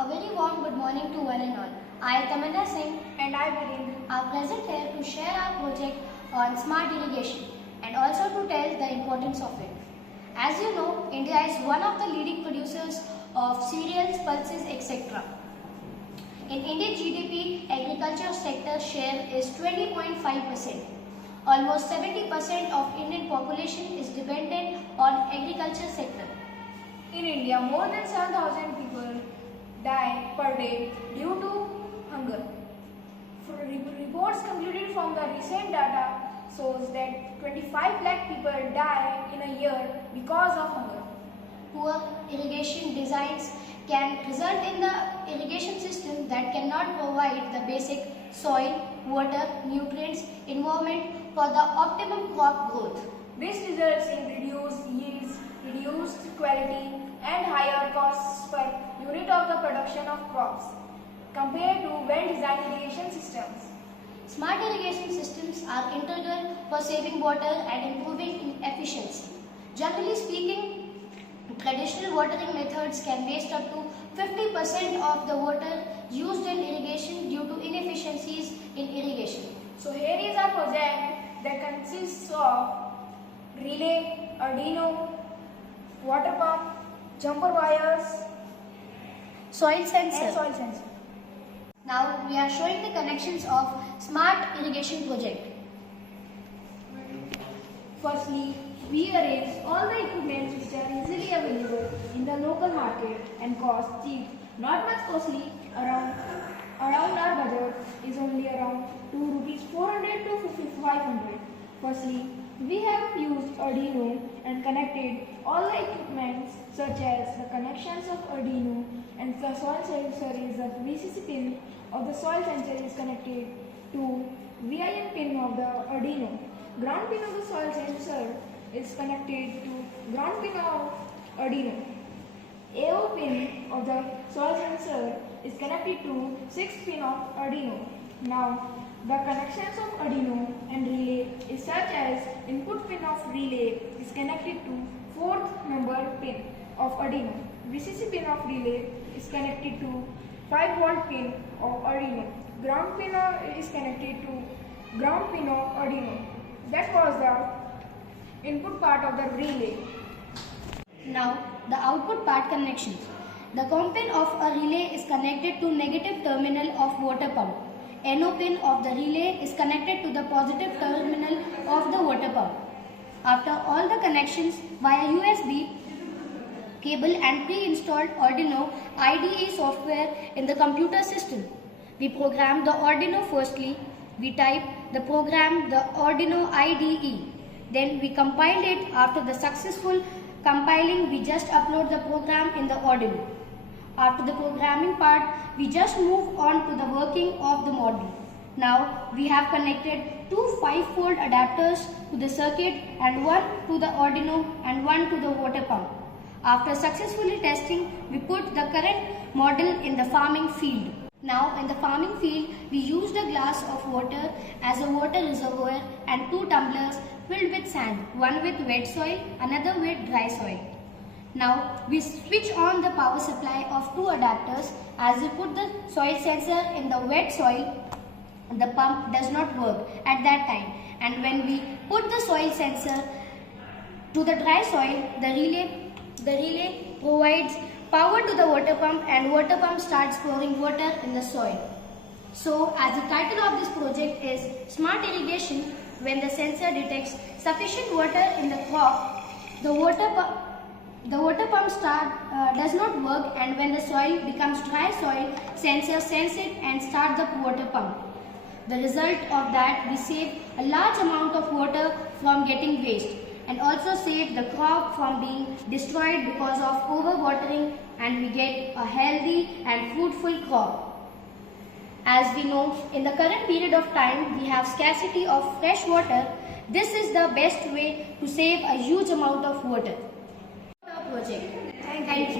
A very warm good morning to one and all. I, Tamanna Singh, And I Virendra. are present here to share our project on smart irrigation and also to tell the importance of it. As you know, India is one of the leading producers of cereals, pulses, etc. In Indian GDP, agriculture sector share is 20.5%. Almost 70% of Indian population is dependent on agriculture sector. In India, more than 7,000 people die per day due to hunger. Reports concluded from the recent data shows that 25 lakh people die in a year because of hunger. Poor irrigation designs can result in the irrigation system that cannot provide the basic soil, water, nutrients, environment for the optimum crop growth. This results in reduced yields, reduced quality, and higher costs per unit of the production of crops compared to well-designed irrigation systems. Smart irrigation systems are integral for saving water and improving efficiency. Generally speaking, traditional watering methods can waste up to 50% of the water used in irrigation due to inefficiencies in irrigation. So here is our project that consists of relay, Arduino, water pump, jumper wires, Soil sensor. and soil sensor. Now we are showing the connections of smart irrigation project. Firstly, we arrange all the equipment which are easily available in the local market and cost cheap, not much costly. Around our budget is only around 2 rupees 400 to 500. Firstly, we have used Arduino and connected all the equipments such as the connections of Arduino, and the soil sensor is the VCC pin of the soil sensor is connected to VIN pin of the Arduino. Ground pin of the soil sensor is connected to ground pin of Arduino. AO pin of the soil sensor is connected to 6th pin of Arduino. Now, the connections of Arduino and relay is such as input pin of relay is connected to 4th number pin of Arduino. VCC pin of relay is connected to 5-volt pin of Arduino. Ground pin is connected to ground pin of Arduino. That was the input part of the relay. Now the output part connections. The COM pin of a relay is connected to negative terminal of water pump. NO pin of the relay is connected to the positive terminal of the water pump. After all the connections via USB cable and pre-installed Arduino IDE software in the computer system, we program the Arduino firstly. We type the program the Arduino IDE. Then we compiled it. After the successful compiling, we just upload the program in the Arduino. After the programming part, we just move on to the working of the module. Now we have connected two 5-volt adapters to the circuit and one to the Arduino and one to the water pump. After successfully testing, we put the current model in the farming field. Now in the farming field, we used a glass of water as a water reservoir and 2 tumblers filled with sand, one with wet soil, another with dry soil. Now we switch on the power supply of 2 adapters. As we put the soil sensor in the wet soil, the pump does not work at that time, and when we put the soil sensor to the dry soil, the relay provides power to the water pump and water pump starts pouring water in the soil. So as the title of this project is Smart Irrigation, when the sensor detects sufficient water in the crop, the water pump does not work, and when the soil becomes dry soil, sensor sense it and start the water pump. The result of that, we save a large amount of water from getting waste and also save the crop from being destroyed because of overwatering, and we get a healthy and fruitful crop. As we know, in the current period of time, we have scarcity of fresh water. This is the best way to save a huge amount of water. Project. Thank you.